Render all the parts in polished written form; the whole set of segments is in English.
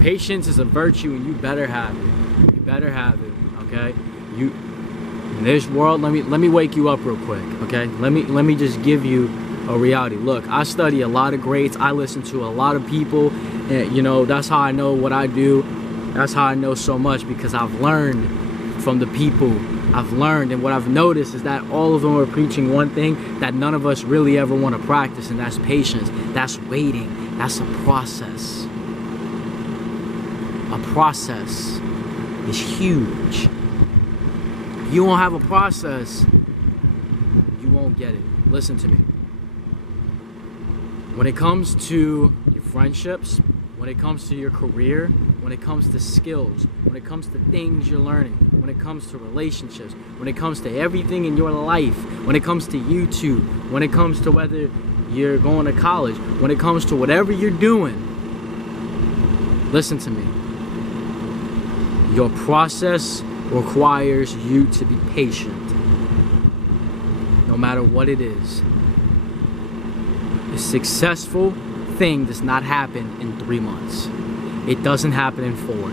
Patience is a virtue, and you better have it. You better have it, okay? In this world, let me wake you up real quick, okay? Let me just give you a reality. Look, I study a lot of greats. I listen to a lot of people, and you know, that's how I know what I do. That's how I know so much, because I've learned from the people. I've learned, and what I've noticed is that all of them are preaching one thing that none of us really ever want to practice, and that's patience. That's waiting. That's a process. A process is huge. You won't have a process, you won't get it. Listen to me. When it comes to your friendships, when it comes to your career, when it comes to skills, when it comes to things you're learning, when it comes to relationships, when it comes to everything in your life, when it comes to YouTube, when it comes to whether you're going to college, when it comes to whatever you're doing, listen to me. Your process requires you to be patient, no matter what it is. A successful thing does not happen in 3 months. It doesn't happen in 4.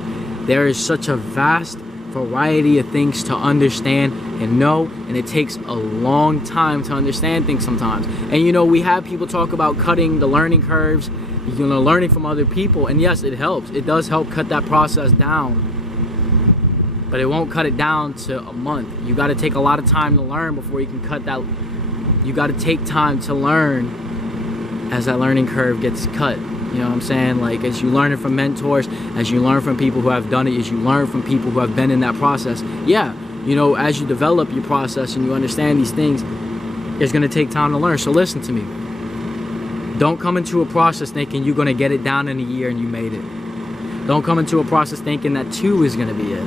There is such a vast variety of things to understand and know, and it takes a long time to understand things sometimes. And you know, we have people talk about cutting the learning curves, you know, learning from other people, and yes, it helps. It does help cut that process down. But it won't cut it down to a month. You got to take a lot of time to learn before you can cut that. You got to take time to learn as that learning curve gets cut. You know what I'm saying? Like, as you learn it from mentors, as you learn from people who have done it, as you learn from people who have been in that process. Yeah, you know, as you develop your process and you understand these things, it's going to take time to learn. So listen to me. Don't come into a process thinking you're going to get it down in a year and you made it. Don't come into a process thinking that 2 is going to be it.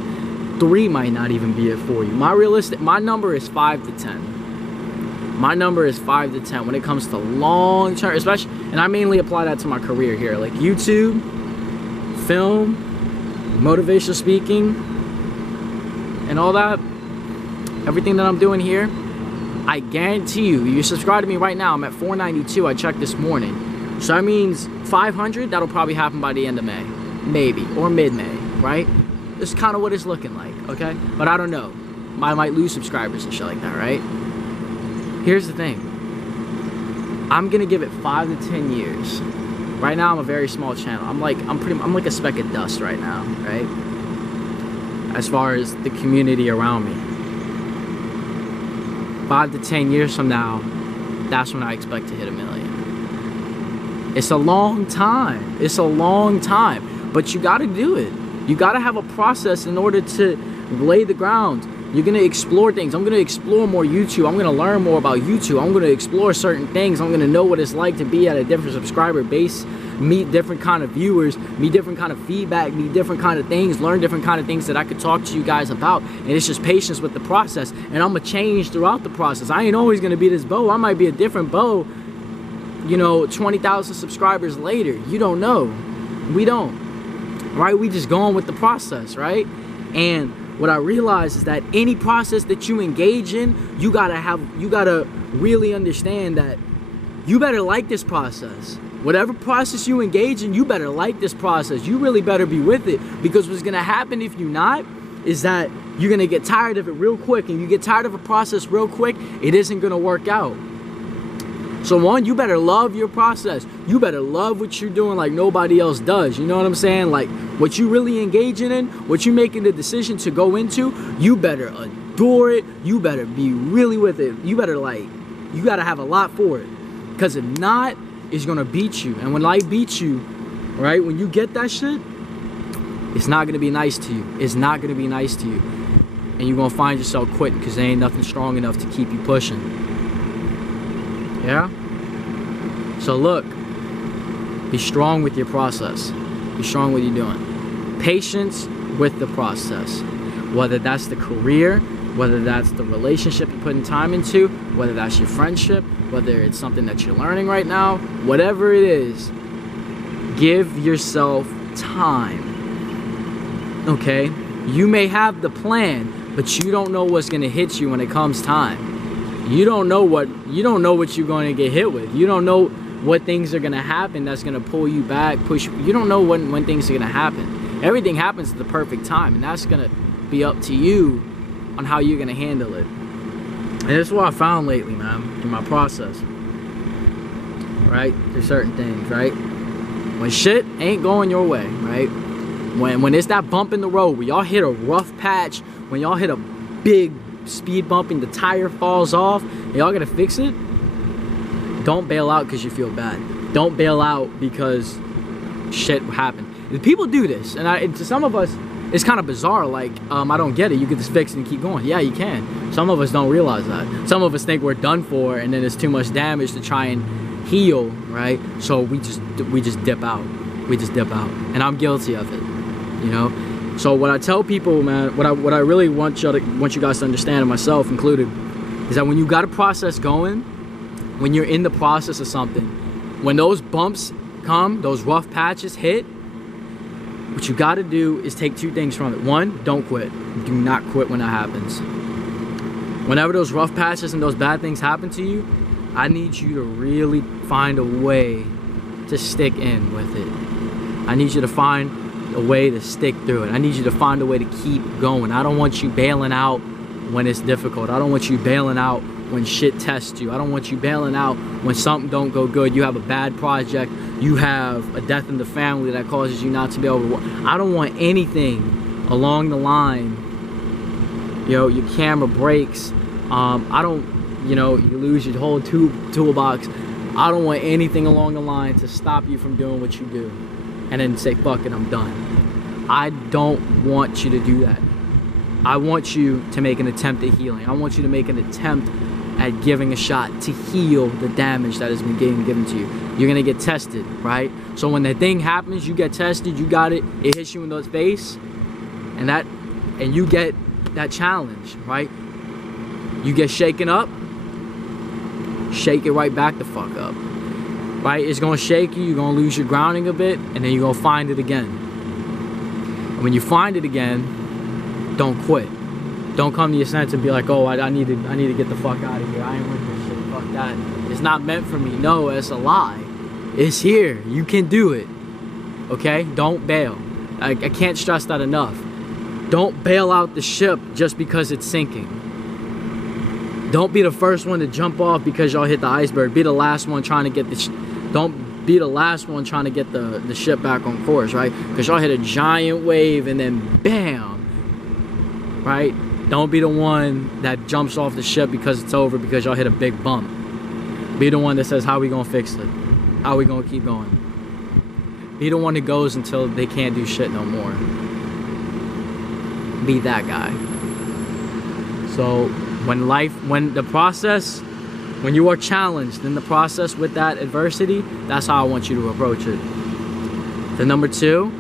3 might not even be it for you. My number is 5 to 10. My number is 5 to 10 when it comes to long term, especially, and I mainly apply that to my career here, like YouTube, film, motivational speaking, and all that. Everything that I'm doing here, I guarantee you subscribe to me right now. I'm at 492. I checked this morning. So that means 500, that'll probably happen by the end of May, maybe, or mid-May, right? This is kind of what it's looking like, okay? But I don't know. I might lose subscribers and shit like that, right? Here's the thing. I'm gonna give it 5 to 10 years. Right now, I'm a very small channel. I'm like a speck of dust right now, right? As far as the community around me. 5 to 10 years from now, that's when I expect to hit 1 million. It's a long time. It's a long time. But you gotta do it. You gotta have a process in order to lay the ground. You're gonna explore things. I'm gonna explore more YouTube. I'm gonna learn more about YouTube. I'm gonna explore certain things. I'm gonna know what it's like to be at a different subscriber base, meet different kind of viewers, meet different kind of feedback, meet different kind of things, learn different kind of things that I could talk to you guys about. And it's just patience with the process. And I'm gonna change throughout the process. I ain't always gonna be this Bo. I might be a different Bo, you know, 20,000 subscribers later. You don't know. We don't. Right? We just go on with the process, right? And what I realize is that any process that you engage in, you gotta really understand that you better like this process. Whatever process you engage in, you better like this process. You really better be with it, because what's gonna happen if you're not is that you're gonna get tired of it real quick, and you get tired of a process real quick, it isn't gonna work out. So one, you better love your process. You better love what you're doing like nobody else does. You know what I'm saying? Like, what you really engaging in, what you making the decision to go into, you better adore it. You better be really with it. You better you gotta have a lot for it. Because if not, it's gonna beat you. And when life beats you, right, when you get that shit, it's not gonna be nice to you. It's not gonna be nice to you. And you're gonna find yourself quitting because there ain't nothing strong enough to keep you pushing. Yeah? So look, be strong with your process. Be strong with what you're doing. Patience with the process. Whether that's the career, whether that's the relationship you're putting time into, whether that's your friendship, whether it's something that you're learning right now, whatever it is, give yourself time. Okay? You may have the plan, but you don't know what's gonna hit you when it comes time. You don't know what you're going to get hit with. You don't know what things are gonna happen that's gonna pull you back, push you. You don't know when things are gonna happen. Everything happens at the perfect time, and that's gonna be up to you on how you're gonna handle it. And this is what I found lately, man, in my process. Right? There's certain things, right? When shit ain't going your way, right? When it's that bump in the road, when y'all hit a rough patch, when y'all hit a big speed bump and the tire falls off, and y'all gotta fix it, don't bail out because you feel bad. Don't bail out because shit happened. And people do this, and to some of us, it's kind of bizarre. Like, I don't get it. You can just fix it and keep going. Yeah, you can. Some of us don't realize that. Some of us think we're done for, and then it's too much damage to try and heal, right? So we just dip out. We just dip out, and I'm guilty of it. You know. So what I tell people, man, what I really want you guys to understand, and myself included, is that when you got a process going, when you're in the process of something, when those bumps come, those rough patches hit, what you got to do is take two things from it. One, don't quit. Do not quit when that happens. Whenever those rough patches and those bad things happen to you, I need you to really find a way to stick in with it. I need you to find a way to stick through it. I need you to find a way to keep going. I don't want you bailing out when it's difficult. I don't want you bailing out when shit tests you. I don't want you bailing out when something don't go good. You have a bad project. You have a death in the family that causes you not to be able to work. I don't want anything along the line. You know, your camera breaks. I don't, you know, you lose your whole toolbox. I don't want anything along the line to stop you from doing what you do and then say, fuck it, I'm done. I don't want you to do that. I want you to make an attempt at healing. I want you to make an attempt at giving a shot to heal the damage that has been given to you. You're gonna get tested, right? So when that thing happens, you get tested, you got it, it hits you in the face, and you get that challenge, right? You get shaken up, shake it right back the fuck up, right? It's gonna shake you, you're gonna lose your grounding a bit, and then you're gonna find it again. And when you find it again, don't quit. Don't come to your sense and be like, oh, I need to get the fuck out of here. I ain't with this shit. Fuck that. It's not meant for me. No, it's a lie. It's here. You can do it. Okay? Don't bail. I can't stress that enough. Don't bail out the ship just because it's sinking. Don't be the first one to jump off because y'all hit the iceberg. Be the last one trying to get don't be the last one trying to get the ship back on course, right? Because y'all hit a giant wave and then bam, right? Don't be the one that jumps off the ship because it's over because y'all hit a big bump. Be the one that says, how we gonna fix it? How we gonna keep going? Be the one that goes until they can't do shit no more. Be that guy. So when you are challenged in the process with that adversity, that's how I want you to approach it. The number two,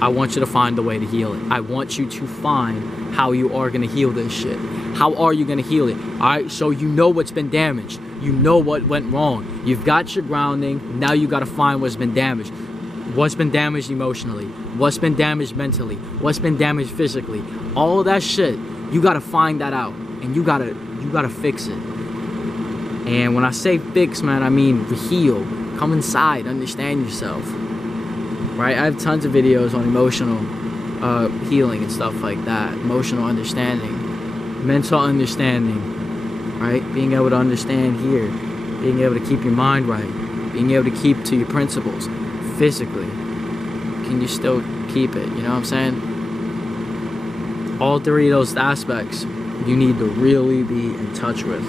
I want you to find a way to heal it. I want you to find how you are going to heal this shit. How are you going to heal it? All right, so you know what's been damaged. You know what went wrong. You've got your grounding. Now you got to find what's been damaged. What's been damaged emotionally? What's been damaged mentally? What's been damaged physically? All of that shit, you got to find that out, and you got to fix it. And when I say fix, man, I mean heal. Come inside, understand yourself. Right? I have tons of videos on emotional healing and stuff like that. Emotional understanding, mental understanding, right? Being able to understand here, being able to keep your mind right, being able to keep to your principles physically. Can you still keep it? You know what I'm saying? All three of those aspects you need to really be in touch with.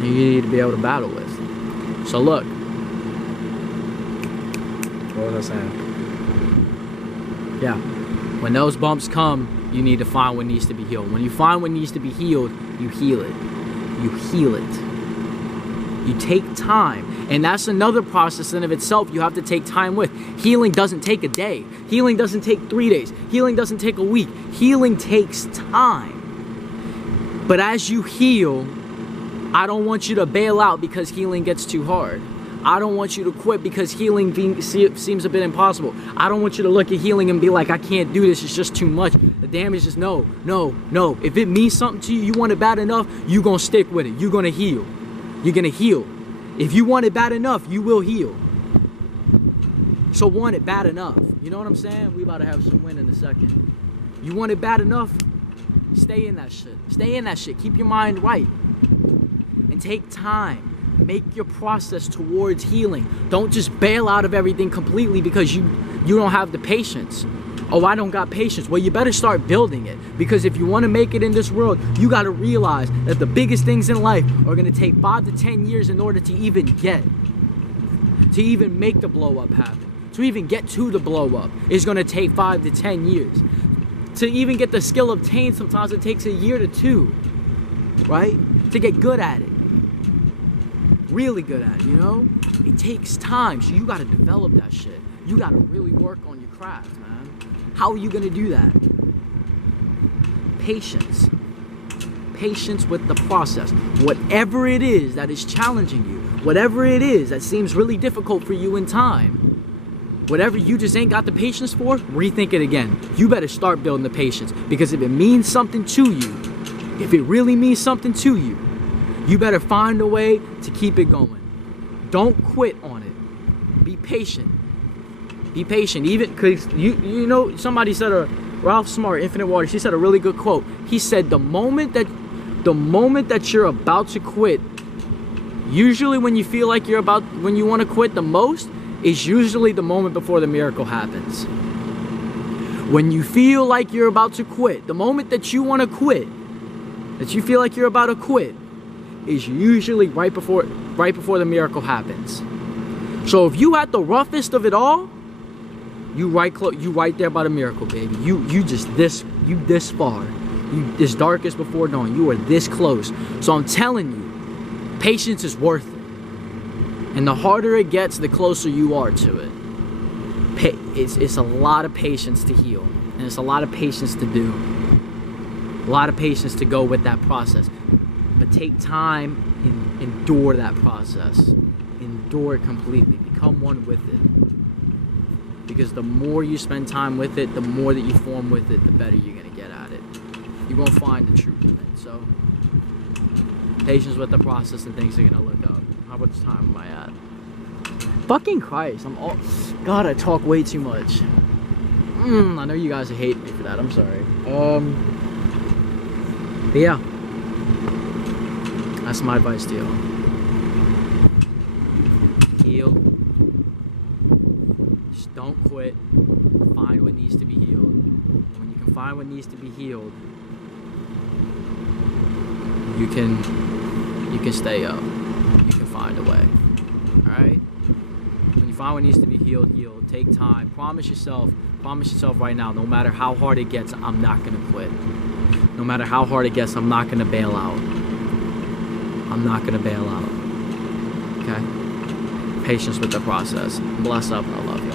And you need to be able to battle with. So look. What was I saying? Yeah, when those bumps come, you need to find what needs to be healed. When you find what needs to be healed, you heal it. You heal it. You take time. And that's another process in of itself you have to take time with. Healing doesn't take a day. Healing doesn't take 3 days. Healing doesn't take a week. Healing takes time. But as you heal, I don't want you to bail out because healing gets too hard. I don't want you to quit because healing seems a bit impossible. I don't want you to look at healing and be like, I can't do this, it's just too much. The damage is no. If it means something to you, you want it bad enough, you're gonna stick with it. You're gonna heal. You're gonna heal. If you want it bad enough, you will heal. So want it bad enough. You know what I'm saying? We about to have some win in a second. You want it bad enough, stay in that shit. Stay in that shit. Keep your mind right. And take time. Make your process towards healing. Don't just bail out of everything completely because you don't have the patience. Oh, I don't got patience. Well, you better start building it. Because if you want to make it in this world, you got to realize that the biggest things in life are going to take 5 to 10 years in order to even make the blow up happen. To even get to the blow up is going to take 5 to 10 years. To even get the skill obtained, sometimes it takes a year to 2, right? To get good at it. Really good at it, you know? It takes time, so you gotta develop that shit. You gotta really work on your craft, man. How are you gonna do that? Patience. Patience with the process. Whatever it is that is challenging you, whatever it is that seems really difficult for you in time, whatever you just ain't got the patience for, rethink it again. You better start building the patience, because if it means something to you, if it really means something to you, you better find a way to keep it going. Don't quit on it. Be patient. Be patient. Even because you know, somebody said, Ralph Smart, Infinite Water, she said a really good quote. He said the moment that you're about to quit, usually when you feel like when you want to quit the most, is usually the moment before the miracle happens. When you feel like you're about to quit, the moment that you want to quit, that you feel like you're about to quit, is usually right before the miracle happens. So if you had the roughest of it all, you right there by the miracle, baby. You this far. You this darkest before dawn. You are this close. So I'm telling you, patience is worth it. And the harder it gets, the closer you are to it. It's a lot of patience to heal, and it's a lot of patience to do. A lot of patience to go with that process. But take time and endure that process. Endure it completely. Become one with it. Because the more you spend time with it, the more that you form with it, the better you're going to get at it. You're going to find the truth in it. So, patience with the process, and things are going to look up. How much time am I at? Fucking Christ. God, I talk way too much. I know you guys hate me for that. I'm sorry. But yeah. That's my advice to you. Heal. Just don't quit. Find what needs to be healed. When you can find what needs to be healed, you can stay up. You can find a way. Alright? When you find what needs to be healed, heal. Take time. Promise yourself right now, no matter how hard it gets, I'm not gonna quit. No matter how hard it gets, I'm not gonna bail out. I'm not gonna bail out. Okay? Patience with the process. Bless up, and I love you.